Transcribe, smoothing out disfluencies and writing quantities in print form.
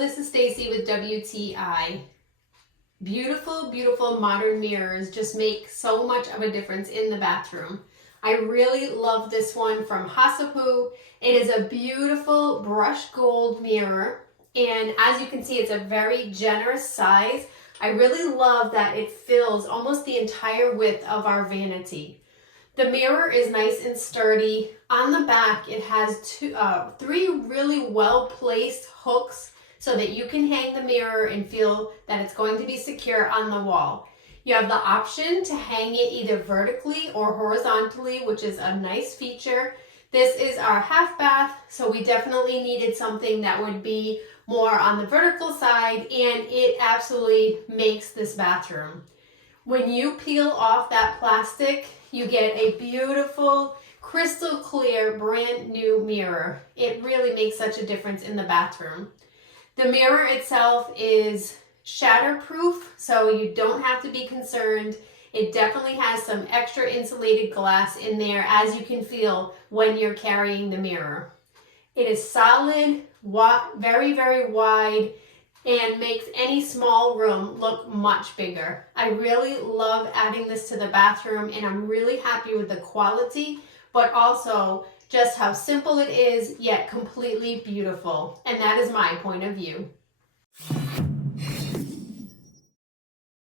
this is Stacy with WTI. Beautiful, beautiful modern mirrors just make so much of a difference in the bathroom. I really love this one from Hasipu. It is a beautiful brushed gold mirror, and as you can see, it's a very generous size. I really love that it fills almost the entire width of our vanity. The mirror is nice and sturdy. On the back, it has three really well-placed hooks so that you can hang the mirror and feel that it's going to be secure on the wall. You have the option to hang it either vertically or horizontally, which is a nice feature. This is our half bath, so we definitely needed something that would be more on the vertical side, and it absolutely makes this bathroom. When you peel off that plastic, you get a beautiful, crystal clear, brand new mirror. It really makes such a difference in the bathroom. The mirror itself is shatterproof, so you don't have to be concerned. It definitely has some extra insulated glass in there, as you can feel when you're carrying the mirror. It is solid, very, very wide, and makes any small room look much bigger. I really love adding this to the bathroom, and I'm really happy with the quality, but also just how simple it is, yet completely beautiful. And that is my point of view.